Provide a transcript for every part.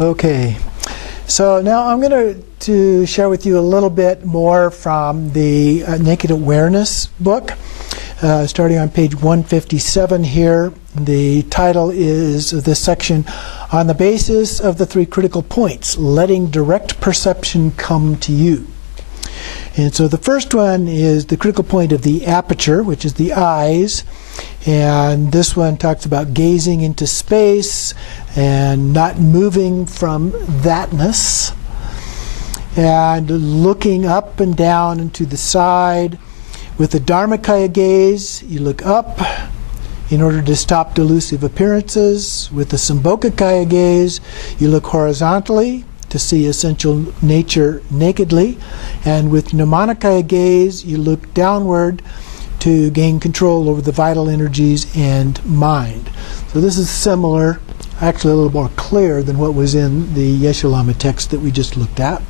Okay, so now I'm going to share with you a little bit more from the Naked Awareness book, starting on page 157 here. The title is this section, On the Basis of the Three Critical Points, Letting Direct Perception Come to You. And so the first one is the critical point of the aperture, which is the eyes. And this one talks about gazing into space and not moving from thatness. And looking up and down and to the side. With the Dharmakaya gaze, you look up in order to stop delusive appearances. With the Sambhogakaya gaze, you look horizontally to see essential nature nakedly. And with Nirmanakaya gaze, you look downward to gain control over the vital energies and mind. So this is similar, actually a little more clear than what was in the Yeshe Lama text that we just looked at.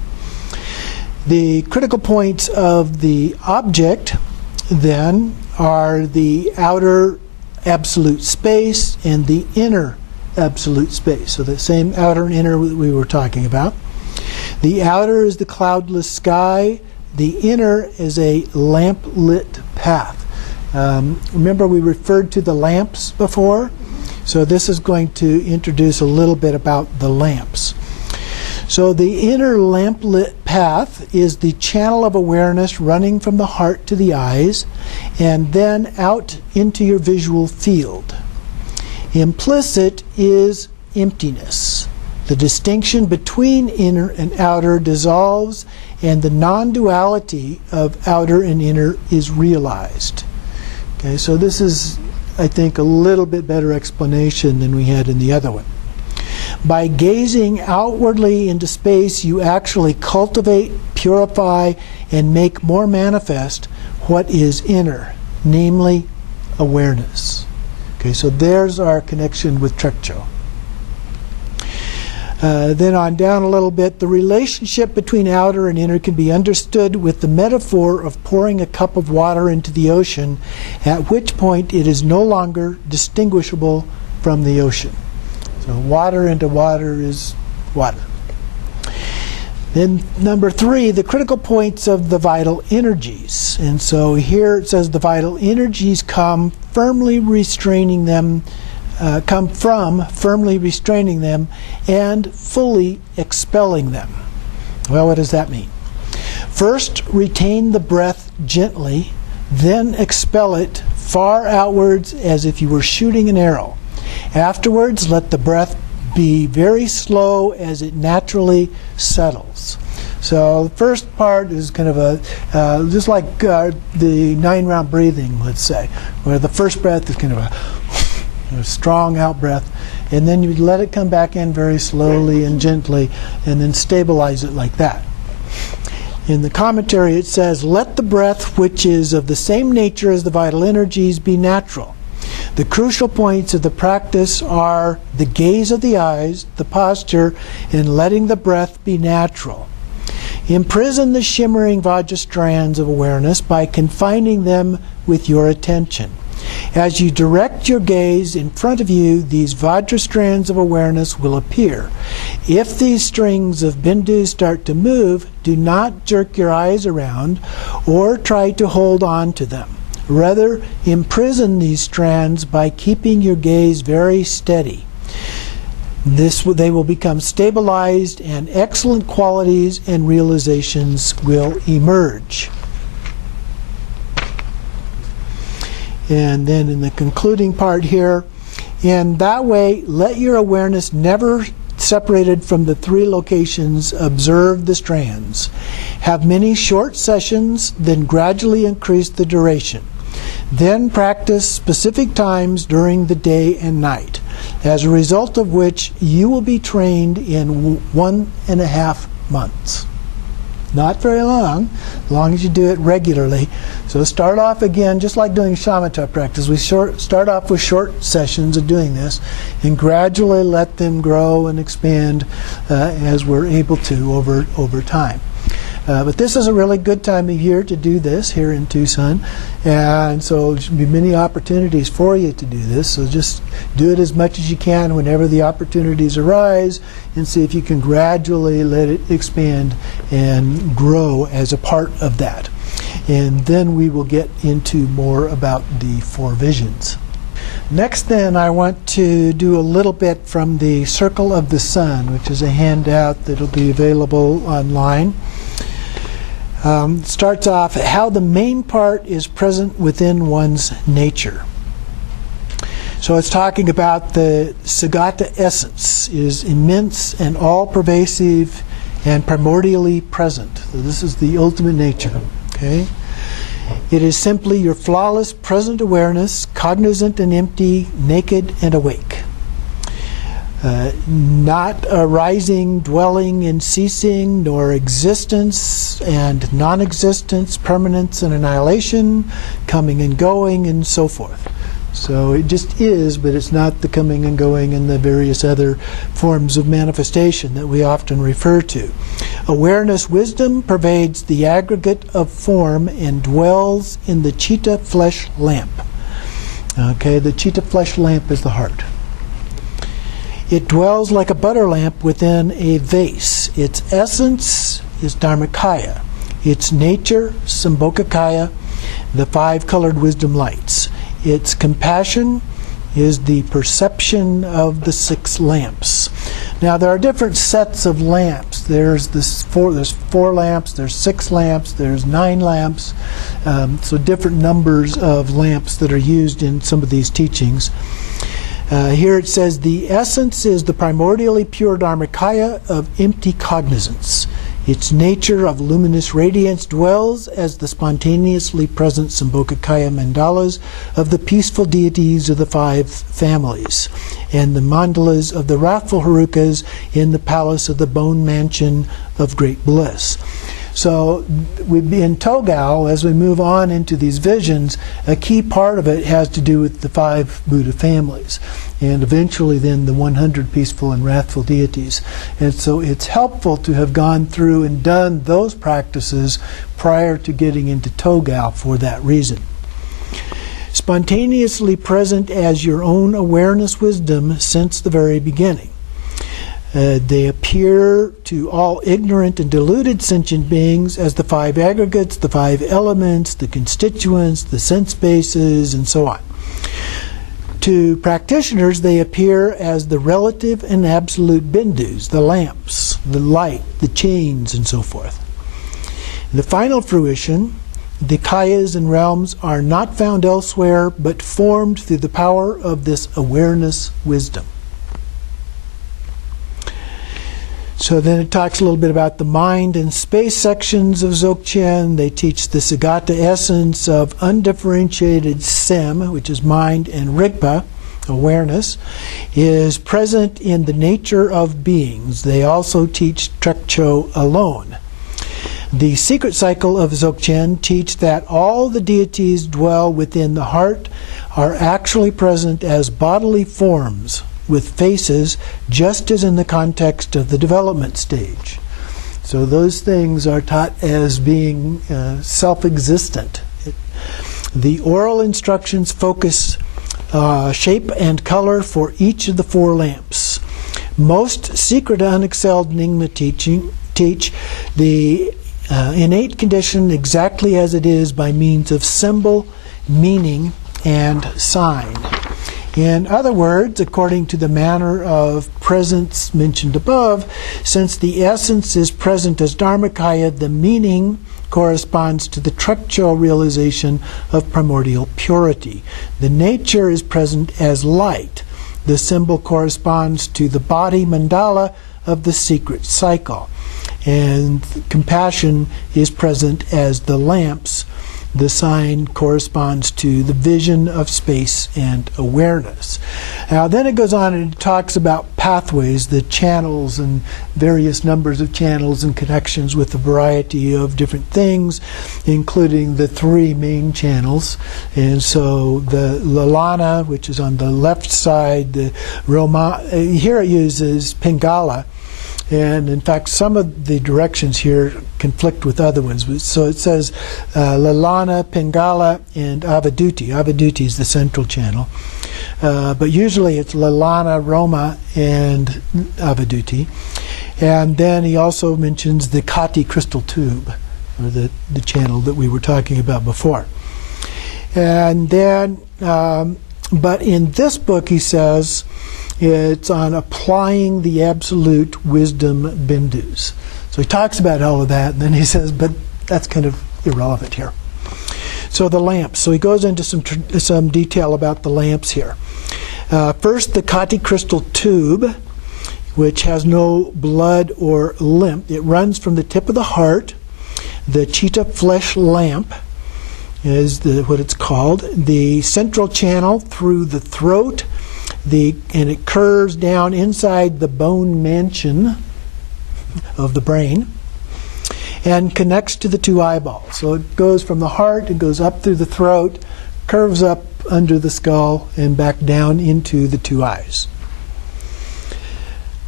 The critical points of the object, then, are the outer absolute space and the inner absolute space. So the same outer and inner that we were talking about. The outer is the cloudless sky. The inner is a lamp-lit path. Remember we referred to the lamps before? So this is going to introduce a little bit about the lamps. So the inner lamp-lit path is the channel of awareness running from the heart to the eyes and then out into your visual field. Implicit is emptiness. The distinction between inner and outer dissolves and the non-duality of outer and inner is realized. Okay, so this is, I think, a little bit better explanation than we had in the other one. By gazing outwardly into space, you actually cultivate, purify, and make more manifest what is inner, namely awareness. Okay, so there's our connection with Trekcho. Then on down a little bit, the relationship between outer and inner can be understood with the metaphor of pouring a cup of water into the ocean, at which point it is no longer distinguishable from the ocean. So water into water is water. Then number 3, the critical points of the vital energies. And so here it says the vital energies come from firmly restraining them and fully expelling them. Well, what does that mean? First, retain the breath gently, then expel it far outwards as if you were shooting an arrow. Afterwards, let the breath be very slow as it naturally settles. So the first part is kind of a, just like the 9-round breathing, let's say, where the first breath is kind of a strong out breath, and then you let it come back in very slowly and gently, and then stabilize it like that. In the commentary it says, let the breath, which is of the same nature as the vital energies, be natural. The crucial points of the practice are the gaze of the eyes, the posture, and letting the breath be natural. Imprison the shimmering Vajra strands of awareness by confining them with your attention. As you direct your gaze in front of you, these Vajra strands of awareness will appear. If these strings of Bindu start to move, do not jerk your eyes around or try to hold on to them. Rather, imprison these strands by keeping your gaze very steady. They will become stabilized and excellent qualities and realizations will emerge. And then in the concluding part here, in that way, let your awareness never separated from the 3 locations observe the strands. Have many short sessions, then gradually increase the duration. Then practice specific times during the day and night, as a result of which you will be trained in 1.5 months. Not very long, as long as you do it regularly. So start off again, just like doing shamatha practice. We start off with short sessions of doing this and gradually let them grow and expand as we're able to over time. But this is a really good time of year to do this here in Tucson. And so there should be many opportunities for you to do this. So just do it as much as you can whenever the opportunities arise, and see if you can gradually let it expand and grow as a part of that. And then we will get into more about the four visions. Next then, I want to do a little bit from the Circle of the Sun, which is a handout that will be available online. Starts off, how the main part is present within one's nature. So it's talking about the Sagata essence is immense and all-pervasive and primordially present. So this is the ultimate nature. Okay? It is simply your flawless present awareness, cognizant and empty, naked and awake. Not arising, dwelling, and ceasing, nor existence and non-existence, permanence and annihilation, coming and going, and so forth. So it just is, but it's not the coming and going and the various other forms of manifestation that we often refer to. Awareness wisdom pervades the aggregate of form and dwells in the Chitta flesh lamp. Okay, the Chitta flesh lamp is the heart. It dwells like a butter lamp within a vase. Its essence is Dharmakaya. Its nature, Sambhogakaya, the five colored wisdom lights. Its compassion is the perception of the six lamps. Now there are different sets of lamps. There's four lamps, there's 6 lamps, there's 9 lamps. So different numbers of lamps that are used in some of these teachings. Here it says, the essence is the primordially pure Dharmakaya of empty cognizance. Its nature of luminous radiance dwells as the spontaneously present Sambhogakaya mandalas of the peaceful deities of the 5 families, and the mandalas of the wrathful Harukas in the palace of the bone mansion of great bliss. So in Togal, as we move on into these visions, a key part of it has to do with the 5 Buddha families, and eventually then the 100 peaceful and wrathful deities. And so it's helpful to have gone through and done those practices prior to getting into Togal for that reason. Spontaneously present as your own awareness wisdom since the very beginning. They appear to all ignorant and deluded sentient beings as the 5 aggregates, the 5 elements, the constituents, the sense bases, and so on. To practitioners, they appear as the relative and absolute bindus, the lamps, the light, the chains, and so forth. The final fruition, the kayas and realms, are not found elsewhere, but formed through the power of this awareness wisdom. So then it talks a little bit about the mind and space sections of Dzogchen. They teach the Sagata essence of undifferentiated Sem, which is mind, and Rigpa, awareness, is present in the nature of beings. They also teach Trekcho alone. The secret cycle of Dzogchen teach that all the deities dwell within the heart, are actually present as bodily forms with faces, just as in the context of the development stage. So those things are taught as being self-existent. The oral instructions focus shape and color for each of the 4 lamps. Most secret unexcelled Nyingma teach the innate condition exactly as it is by means of symbol, meaning, and sign. In other words, according to the manner of presence mentioned above, since the essence is present as Dharmakaya, the meaning corresponds to the Trekcho realization of primordial purity. The nature is present as light. The symbol corresponds to the body mandala of the secret cycle. And compassion is present as the lamps. The sign corresponds to the vision of space and awareness. Now then it goes on and it talks about pathways, the channels and various numbers of channels and connections with a variety of different things, including the 3 main channels. And so the Lalana, which is on the left side, the Roma, here it uses Pingala, And in fact, some of the directions here conflict with other ones. So it says Lalana, Pingala, and Avaduti. Avaduti is the central channel. But usually it's Lalana, Roma, and Avaduti. And then he also mentions the Kati crystal tube, or the channel that we were talking about before. And then, but in this book, he says, it's on applying the absolute wisdom bindus. So he talks about all of that, and then he says, but that's kind of irrelevant here. So the lamps. So he goes into some detail about the lamps here. First, the Kati crystal tube, which has no blood or lymph. It runs from the tip of the heart. The cheetah flesh lamp is what it's called. The central channel through the throat, and it curves down inside the bone mansion of the brain and connects to the two eyeballs. So it goes from the heart, it goes up through the throat, curves up under the skull, and back down into the two eyes.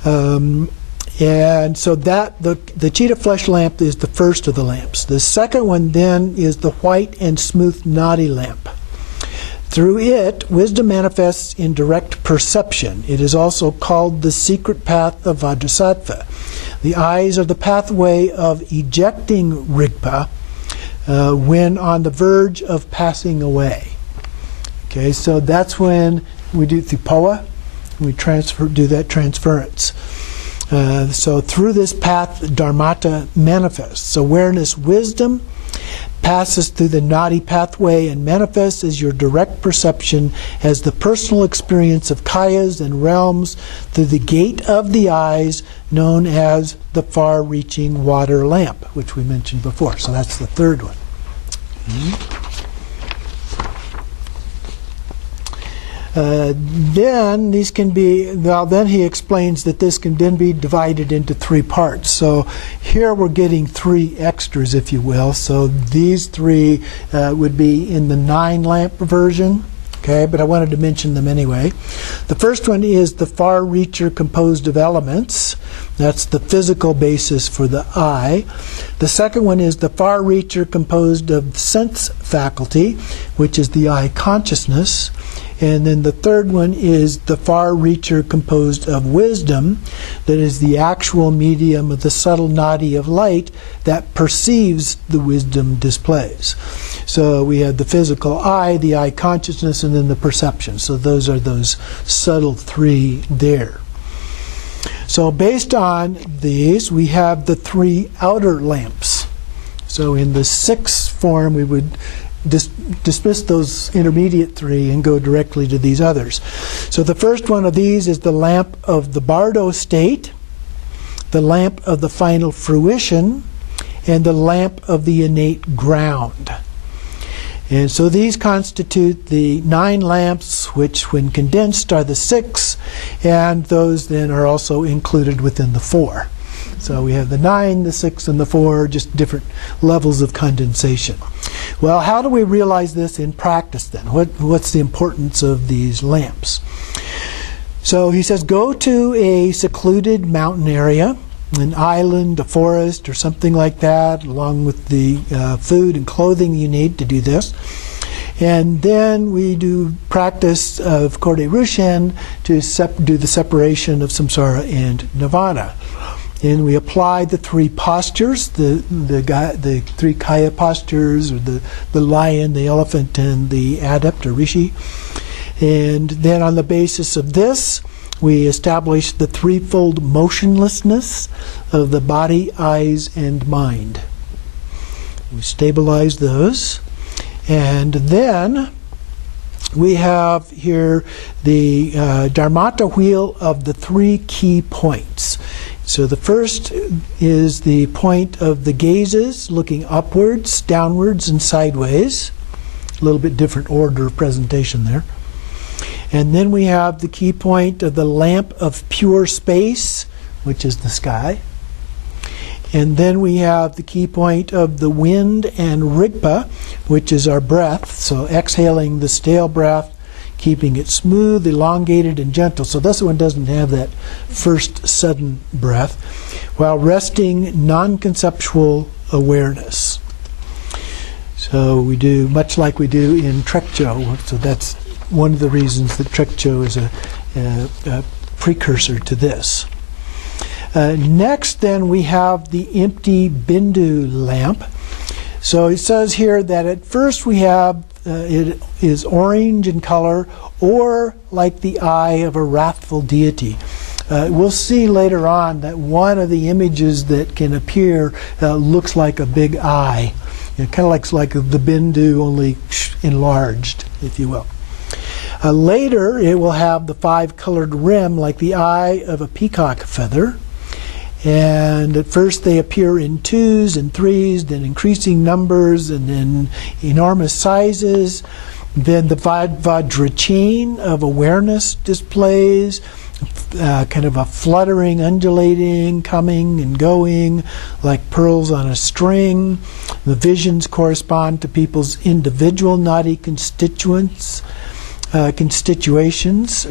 And so the cheetah flesh lamp is the first of the lamps. The second one then is the white and smooth nadi lamp. Through it, wisdom manifests in direct perception. It is also called the secret path of Vajrasattva. The eyes are the pathway of ejecting Rigpa when on the verge of passing away. Okay, so that's when we do through Poa, we do that transference. So through this path, Dharmata manifests. Awareness, wisdom, passes through the nadi pathway and manifests as your direct perception as the personal experience of kayas and realms through the gate of the eyes known as the far-reaching water lamp, which we mentioned before. So that's the third one. Then these can be, well, then he explains that this can then be divided into three parts. So here we're getting three extras, if you will. So these three would be in the 9-lamp version. Okay, but I wanted to mention them anyway. The first one is the far reacher composed of elements. That's the physical basis for the eye. The second one is the far reacher composed of sense faculty, which is the eye consciousness. And then the third one is the far reacher composed of wisdom, that is the actual medium of the subtle nadi of light that perceives the wisdom displays. So we have the physical eye, the eye consciousness, and then the perception. So those are those subtle three there. So based on these, we have the three outer lamps. So in the 6th form, we would dismiss those intermediate three and go directly to these others. So the first one of these is the lamp of the bardo state, the lamp of the final fruition, and the lamp of the innate ground. And so these constitute the 9 lamps, which when condensed are the 6, and those then are also included within the 4. So we have the 9, the 6, and the 4, just different levels of condensation. Well, how do we realize this in practice then? What's the importance of these lamps? So he says, go to a secluded mountain area, an island, a forest, or something like that, along with the food and clothing you need to do this. And then we do practice of Korde Rushen to do the separation of samsara and nirvana. And we apply the 3 postures, the 3 kaya postures, or the lion, the elephant, and the adept or rishi. And then on the basis of this, we establish the threefold motionlessness of the body, eyes, and mind. We stabilize those. And then we have here the Dharmata wheel of the 3 key points. So the first is the point of the gazes, looking upwards, downwards, and sideways. A little bit different order of presentation there. And then we have the key point of the lamp of pure space, which is the sky. And then we have the key point of the wind and rigpa, which is our breath. So exhaling the stale breath, keeping it smooth, elongated, and gentle. So this one doesn't have that first sudden breath. while resting non-conceptual awareness. So we do much like we do in Trekcho. So that's one of the reasons that Trekcho is a precursor to this. Next, then, we have the empty Bindu lamp. So it says here that at first we have it is orange in color, or like the eye of a wrathful deity. We'll see later on that one of the images that can appear looks like a big eye. Kind of looks like the Bindu, only enlarged, if you will. Later, it will have the 5-colored rim like the eye of a peacock feather. And at first they appear in 2s and 3s, then increasing numbers, and then enormous sizes. Then the Vajra chain of awareness displays, kind of a fluttering, undulating, coming and going, like pearls on a string. The visions correspond to people's individual nadi constituents. Constitutions,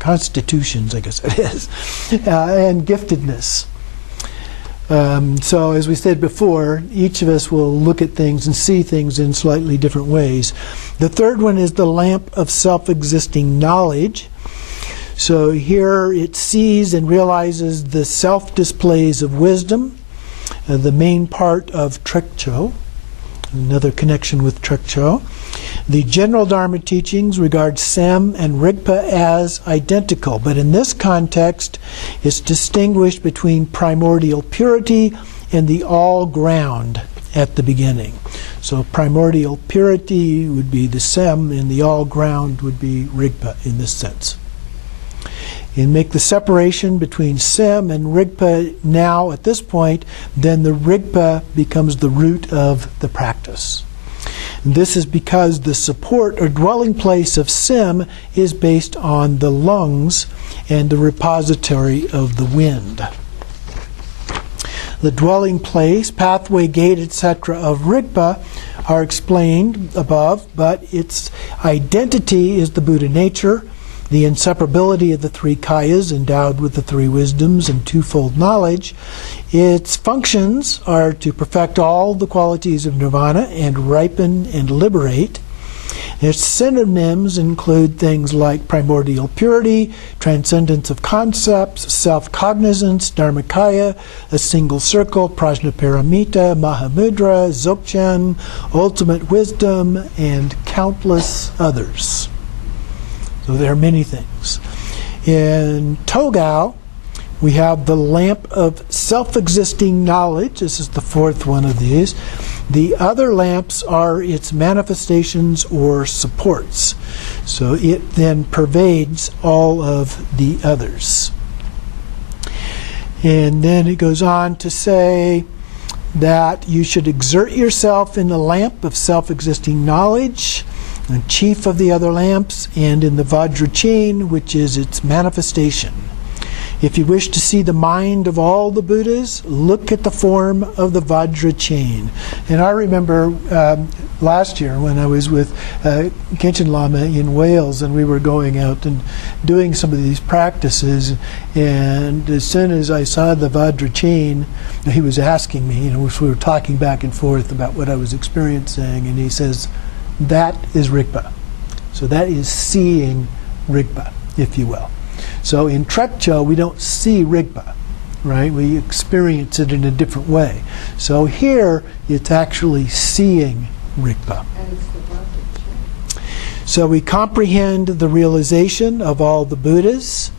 constitutions, I guess it is, and giftedness. So as we said before, each of us will look at things and see things in slightly different ways. The third one is the lamp of self-existing knowledge. So here it sees and realizes the self-displays of wisdom, the main part of Trekcho, another connection with Trekcho. The general Dharma teachings regard Sem and Rigpa as identical, but in this context, it's distinguished between primordial purity and the all-ground at the beginning. So primordial purity would be the Sem, and the all-ground would be Rigpa in this sense. And make the separation between Sem and Rigpa now at this point, then the Rigpa becomes the root of the practice. This is because the support or dwelling place of Sem is based on the lungs and the repository of the wind. The dwelling place, pathway, gate, etc. of Rigpa are explained above, but its identity is the Buddha nature, the inseparability of the 3 kayas endowed with the 3 wisdoms and twofold knowledge. Its functions are to perfect all the qualities of nirvana and ripen and liberate. Its synonyms include things like primordial purity, transcendence of concepts, self-cognizance, dharmakaya, a single circle, prajnaparamita, mahamudra, dzogchen, ultimate wisdom, and countless others. So there are many things. In Togal, we have the lamp of self-existing knowledge. This is the 4th one of these. The other lamps are its manifestations or supports. So it then pervades all of the others. And then it goes on to say that you should exert yourself in the lamp of self-existing knowledge, the chief of the other lamps, and in the Vajra chain, which is its manifestation. If you wish to see the mind of all the Buddhas, look at the form of the Vajra chain. And I remember last year when I was with Yeshe Lama in Wales, and we were going out and doing some of these practices, and as soon as I saw the Vajra chain, he was asking me, we were talking back and forth about what I was experiencing, and he says, that is Rigpa. So that is seeing Rigpa, if you will. So in Trekcho, we don't see Rigpa, right? We experience it in a different way. So here, it's actually seeing Rigpa. And it's the Vajra chain. So we comprehend the realization of all the Buddhas.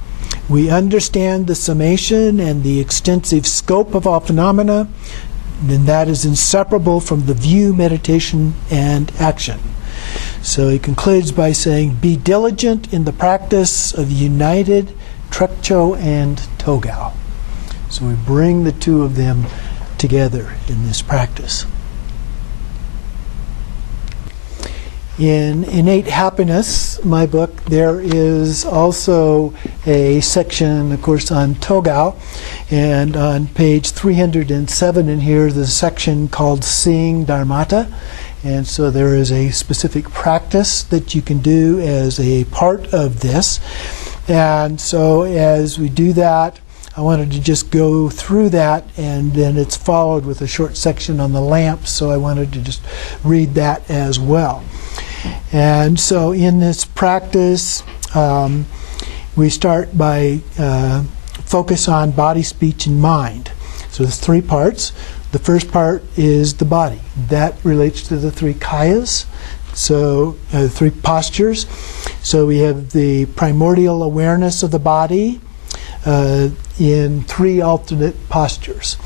We understand the summation and the extensive scope of all phenomena, and that is inseparable from the view, meditation, and action. So he concludes by saying, be diligent in the practice of united Trekcho and Togal. So we bring the 2 of them together in this practice. In Innate Happiness, my book, there is also a section, of course, on Togal. And on page 307 in here, there's a section called Singh Da Matta. And so there is a specific practice that you can do as a part of this. And so as we do that, I wanted to just go through that, and then it's followed with a short section on the lamps, so I wanted to just read that as well. And so in this practice, we start by focus on body, speech, and mind. So there's three parts. The first part is the body. That relates to the three kayas, so three postures. So we have the primordial awareness of the body in three alternate postures.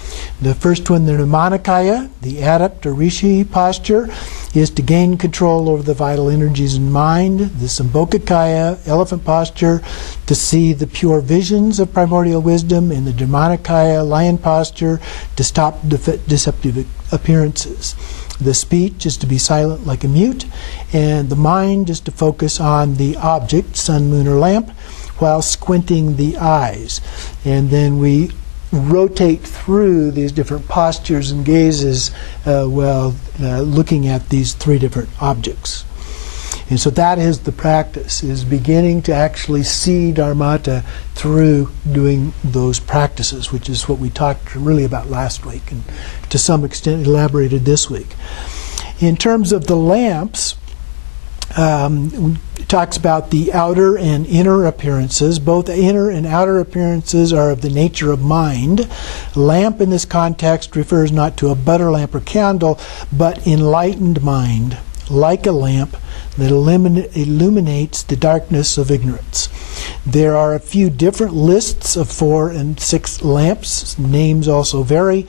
The first one, the Nirmanakaya, the adept or rishi posture, is to gain control over the vital energies in mind. The Sambhogakaya, elephant posture, to see the pure visions of primordial wisdom. In the Dharmanakaya, lion posture, to stop deceptive appearances. The speech is to be silent like a mute, and the mind is to focus on the object, sun, moon, or lamp, while squinting the eyes. And then we rotate through these different postures and gazes while looking at these three different objects. And so that is the practice, is beginning to actually see Dharmata through doing those practices, which is what we talked really about last week and to some extent elaborated this week. In terms of the lamps, it talks about the outer and inner appearances. Both inner and outer appearances are of the nature of mind. Lamp in this context refers not to a butter lamp or candle, but enlightened mind, like a lamp that illuminates the darkness of ignorance. There are a few different lists of 4 and 6 lamps. Names also vary.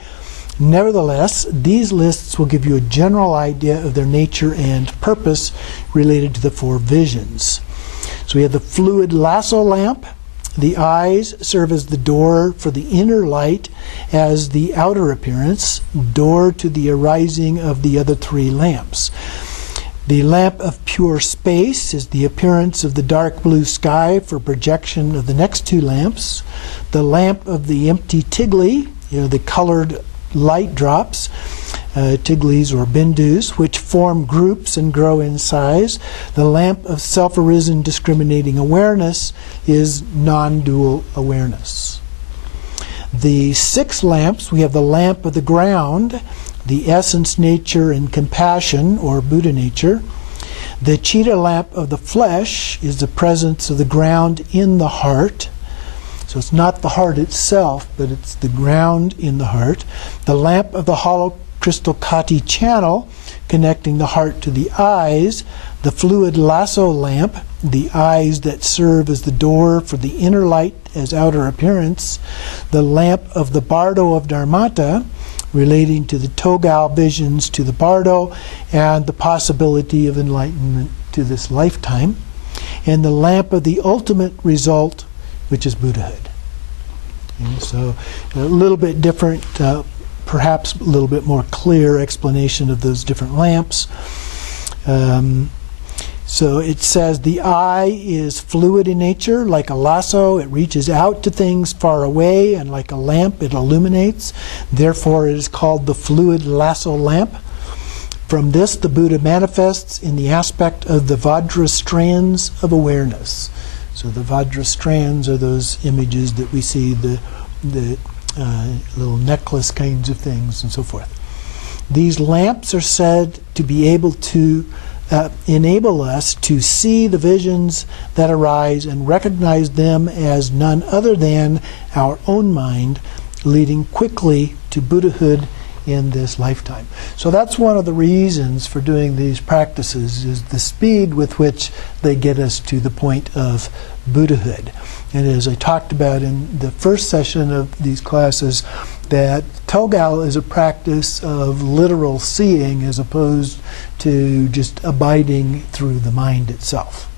Nevertheless, these lists will give you a general idea of their nature and purpose related to the 4 visions. So we have the fluid lasso lamp. The eyes serve as the door for the inner light as the outer appearance, door to the arising of the other 3 lamps. The lamp of pure space is the appearance of the dark blue sky for projection of the next 2 lamps. The lamp of the empty tigli, the colored light drops, tiglis or bindus, which form groups and grow in size. The lamp of self-arisen discriminating awareness is non-dual awareness. The 6 lamps, we have the lamp of the ground, the essence, nature, and compassion, or Buddha nature. The cheetah lamp of the flesh is the presence of the ground in the heart. So it's not the heart itself, but it's the ground in the heart. The lamp of the hollow crystal kati channel, connecting the heart to the eyes. The fluid lasso lamp, the eyes that serve as the door for the inner light as outer appearance. The lamp of the bardo of Dharmata, relating to the Togal visions to the bardo and the possibility of enlightenment to this lifetime. And the lamp of the ultimate result, which is Buddhahood. And so a little bit different, perhaps a little bit more clear explanation of those different lamps. So it says the eye is fluid in nature, like a lasso. It reaches out to things far away, and like a lamp, it illuminates. Therefore, it is called the fluid lasso lamp. From this, the Buddha manifests in the aspect of the Vajra strands of awareness. So the Vajra strands are those images that we see, the little necklace kinds of things and so forth. These lamps are said to be able to enable us to see the visions that arise and recognize them as none other than our own mind, leading quickly to Buddhahood in this lifetime. So that's one of the reasons for doing these practices, is the speed with which they get us to the point of Buddhahood. And as I talked about in the first session of these classes, that Togal is a practice of literal seeing as opposed to just abiding through the mind itself.